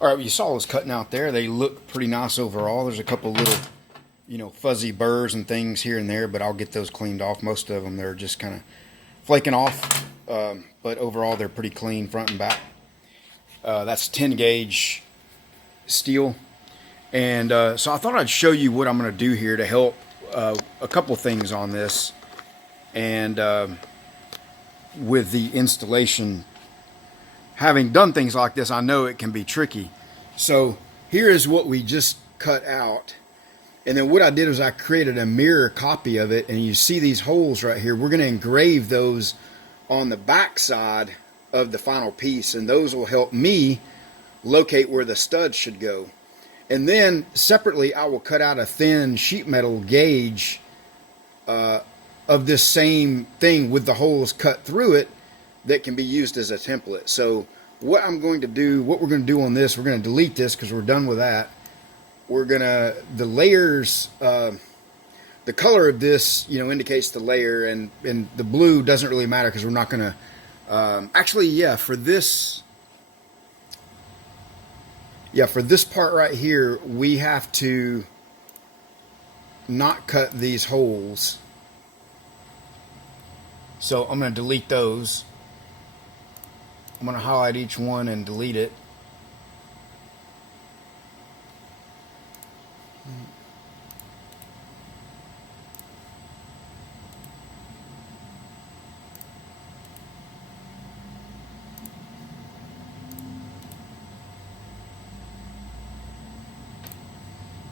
All right, well, you saw those cutting out there. They look pretty nice overall. There's a couple little, fuzzy burrs and things here and there, but I'll get those cleaned off. Most of them, they're just kind of flaking off, but overall, they're pretty clean front and back. That's 10 gauge steel. And so I thought I'd show you what I'm going to do here to help a couple things on this. And with the installation, having done things like this, I know it can be tricky. So here is what we just cut out. And then what I did was I created a mirror copy of it. And you see these holes right here. We're going to engrave those on the back side of the final piece. And those will help me locate where the studs should go. And then separately, I will cut out a thin sheet metal gauge of this same thing with the holes cut through it that can be used as a template. So what we're going to do on this, we're going to delete this because we're done with that. The layers, the color of this, indicates the layer, and the blue doesn't really matter because we're not going to, for this part right here, we have to not cut these holes. So I'm going to delete those. I'm going to highlight each one and delete it.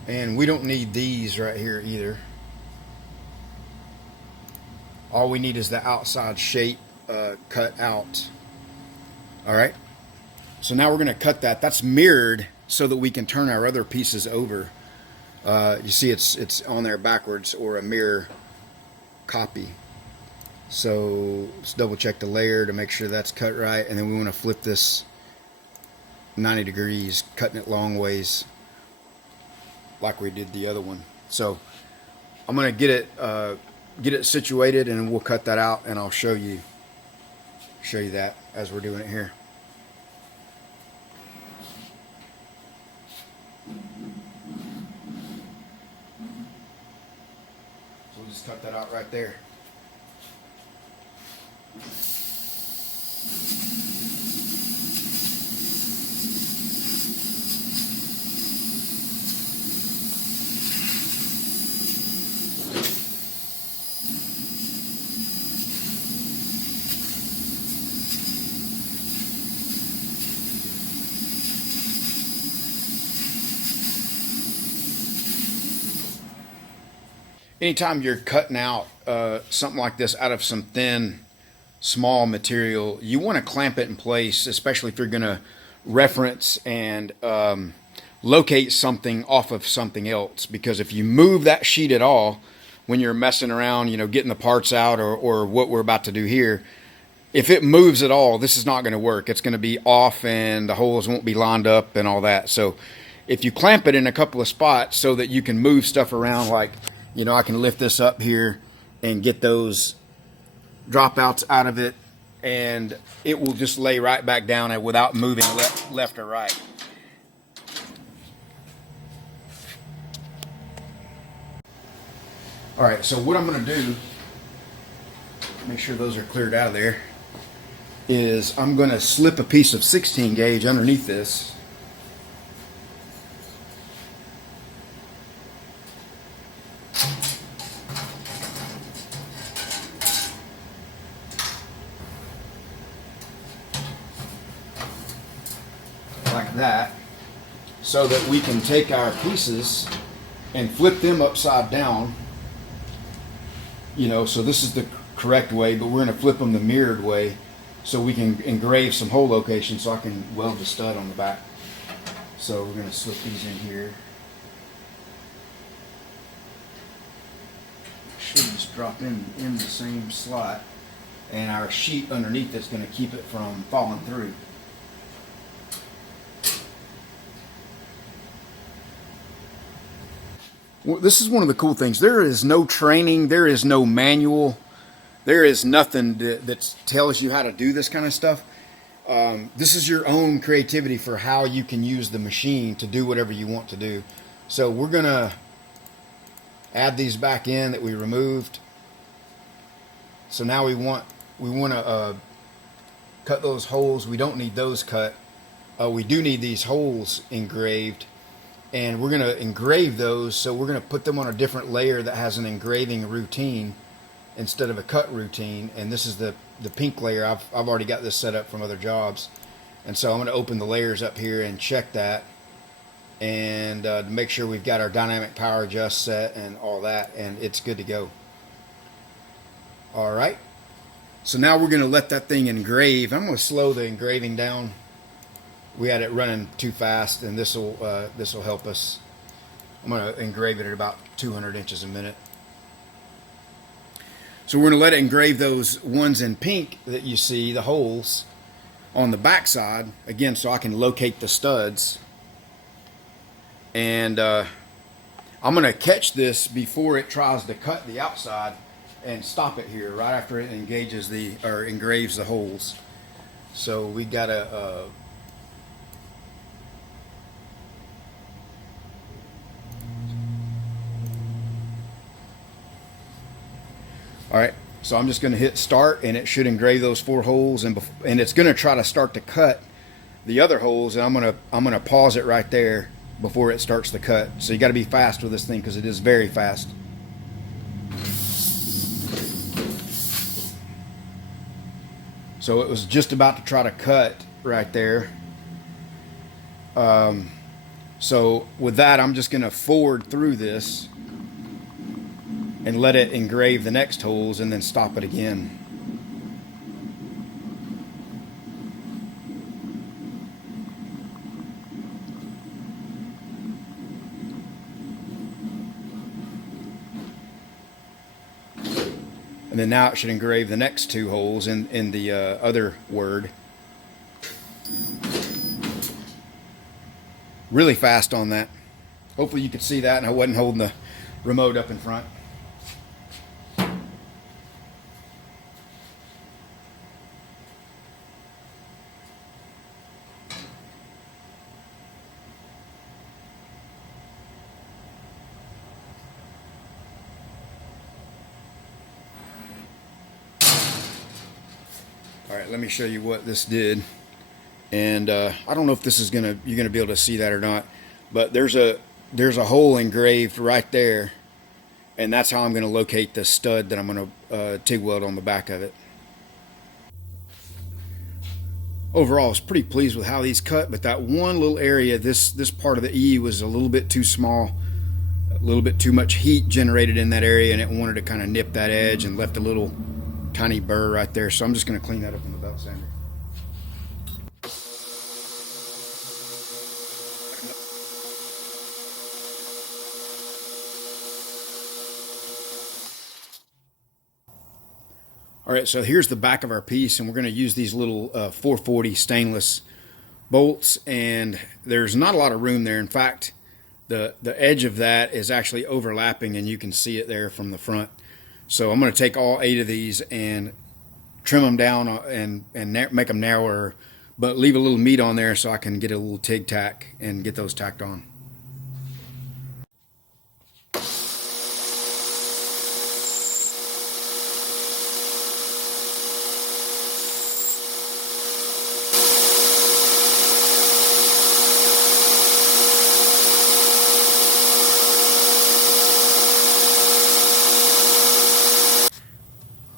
And we don't need these right here either. All we need is the outside shape cut out. All right. So now we're going to cut that. That's mirrored so that we can turn our other pieces over. You see it's on there backwards, or a mirror copy. So let's double check the layer to make sure that's cut right. And then we want to flip this 90 degrees, cutting it long ways, like we did the other one. So I'm going to get it situated, and we'll cut that out, and I'll show you that as we're doing it here. So we'll just cut that out right there. Anytime you're cutting out something like this out of some thin, small material, you want to clamp it in place, especially if you're going to reference and locate something off of something else. Because if you move that sheet at all when you're messing around, getting the parts out, or what we're about to do here, if it moves at all, this is not going to work. It's going to be off, and the holes won't be lined up and all that. So if you clamp it in a couple of spots so that you can move stuff around, like, I can lift this up here and get those dropouts out of it, and it will just lay right back down without moving left or right. All right, so what I'm going to do, make sure those are cleared out of there, is I'm going to slip a piece of 16 gauge underneath this. Like that, so that we can take our pieces and flip them upside down. So this is the correct way, but we're going to flip them the mirrored way so we can engrave some hole locations so I can weld the stud on the back. So we're going to slip these in here. Should just drop in the same slot, and our sheet underneath that's going to keep it from falling through. Well, this is one of the cool things. There is no training, there is no manual, there is nothing that tells you how to do this kind of stuff. This is your own creativity for how you can use the machine to do whatever you want to do. So we're gonna add these back in that we removed. So now we want to cut those holes. We don't need those cut. We do need these holes engraved, and we're gonna engrave those. So we're gonna put them on a different layer that has an engraving routine instead of a cut routine. And this is the pink layer. I've already got this set up from other jobs, and so I'm going to open the layers up here and check that, and to make sure we've got our dynamic power adjust set and all that, and it's good to go. All right, so now we're going to let that thing engrave. I'm going to slow the engraving down. We had it running too fast, and this will help us. I'm going to engrave it at about 200 inches a minute. So we're going to let it engrave those ones in pink that you see, the holes, on the back side, again, so I can locate the studs. And I'm going to catch this before it tries to cut the outside and stop it here, right after it engages engraves the holes. So we got to... All right, so I'm just going to hit start, and it should engrave those 4 holes, and it's going to try to start to cut the other holes, and I'm gonna pause it right there before it starts to cut. So you got to be fast with this thing because it is very fast. So it was just about to try to cut right there. So with that, I'm just going to forward through this and let it engrave the next holes and then stop it again. And then now it should engrave the next 2 holes in the other word. Really fast on that. Hopefully you could see that and I wasn't holding the remote up in front. All right, let me show you what this did. And I don't know if this is you're gonna be able to see that or not, but there's a hole engraved right there, and that's how I'm gonna locate the stud that I'm gonna TIG weld on the back of it. Overall, I was pretty pleased with how these cut, but that one little area, this part of the E was a little bit too small, a little bit too much heat generated in that area, and it wanted to kind of nip that edge and left a little tiny burr right there. So I'm just going to clean that up in the belt sander. All right, so here's the back of our piece, and we're going to use these little 440 stainless bolts, and there's not a lot of room there. In fact, the edge of that is actually overlapping, and you can see it there from the front. So I'm going to take all 8 of these and trim them down and make them narrower, but leave a little meat on there so I can get a little TIG tack and get those tacked on.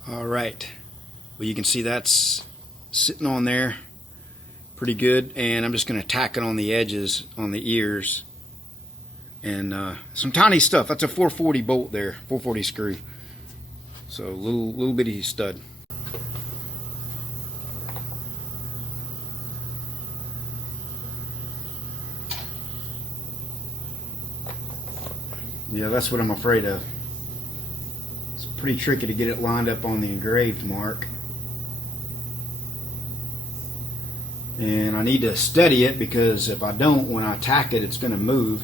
All right, well, you can see that's sitting on there pretty good, and I'm just going to tack it on the edges, on the ears, and some tiny stuff. That's a 440 bolt there, 440 screw, so little bitty stud. Yeah, that's what I'm afraid of. Pretty tricky to get it lined up on the engraved mark, and I need to steady it because if I don't, when I tack it, it's going to move.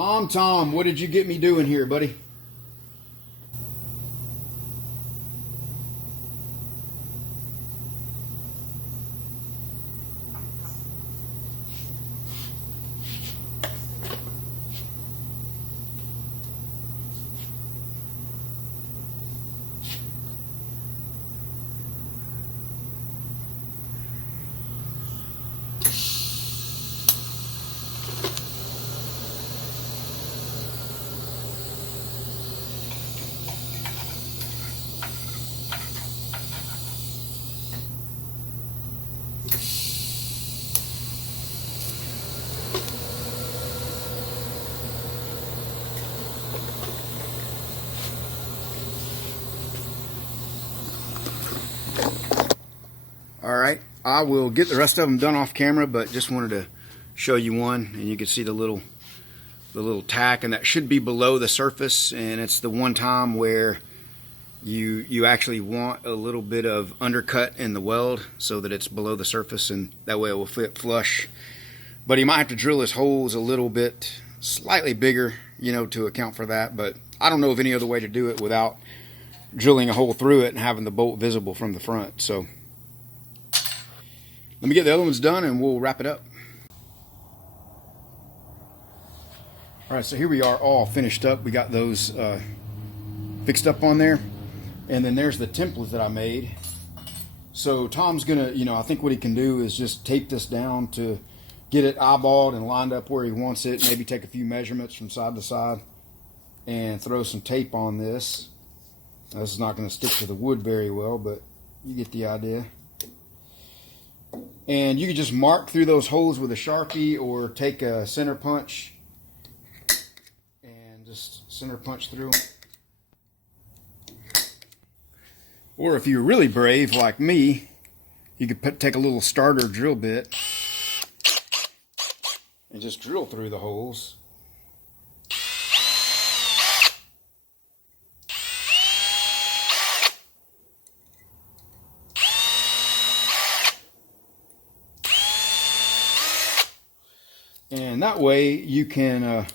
Tom, what did you get me doing here, buddy? All right, I will get the rest of them done off camera, but just wanted to show you one, and you can see the little tack, and that should be below the surface. And it's the one time where you actually want a little bit of undercut in the weld so that it's below the surface, and that way it will fit flush. But you might have to drill his holes a little bit slightly bigger, you know, to account for that. But I don't know of any other way to do it without drilling a hole through it and having the bolt visible from the front. So let me get the other ones done and we'll wrap it up. All right, so here we are all finished up. We got those fixed up on there. And then there's the template that I made. So Tom's gonna, you know, I think what he can do is just tape this down to get it eyeballed and lined up where he wants it. Maybe take a few measurements from side to side and throw some tape on this. Now, this is not gonna stick to the wood very well, but you get the idea. And you can just mark through those holes with a Sharpie or take a center punch and just center punch through them. Or if you're really brave like me, you could take a little starter drill bit and just drill through the holes. And that way you can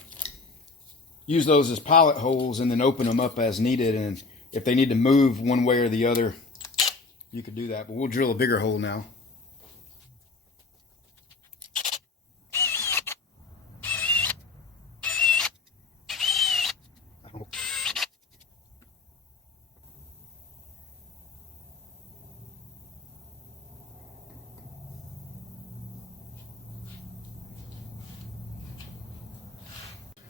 use those as pilot holes and then open them up as needed. And if they need to move one way or the other, you could do that. But we'll drill a bigger hole now.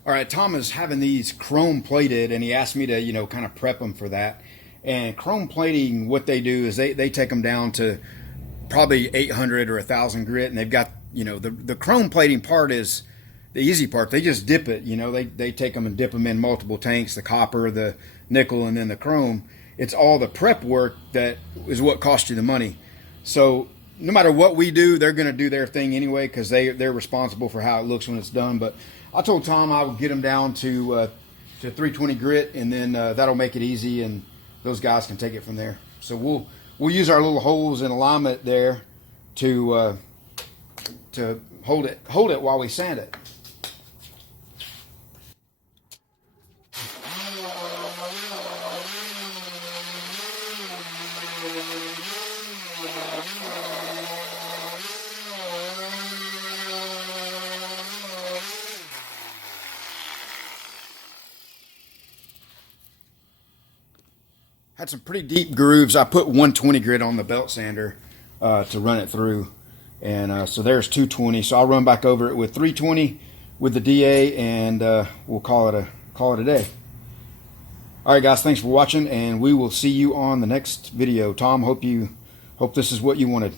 All right, Tom is having these chrome plated, and he asked me to, you know, kind of prep them for that. And chrome plating, what they do is they take them down to probably 800 or 1,000 grit, and they've got, you know, the chrome plating part is the easy part. They just dip it, you know, they take them and dip them in multiple tanks, the copper, the nickel, and then the chrome. It's all the prep work that is what costs you the money. So no matter what we do, they're going to do their thing anyway, because they're responsible for how it looks when it's done. But I told Tom I would get them down to 320 grit, and then that'll make it easy, and those guys can take it from there. So we'll use our little holes in alignment there to hold it while we sand it. Had some pretty deep grooves. I put 120 grit on the belt sander to run it through, and so there's 220. So I'll run back over it with 320 with the DA, and we'll call it a day. All right, guys, thanks for watching, and we will see you on the next video. Tom, hope this is what you wanted.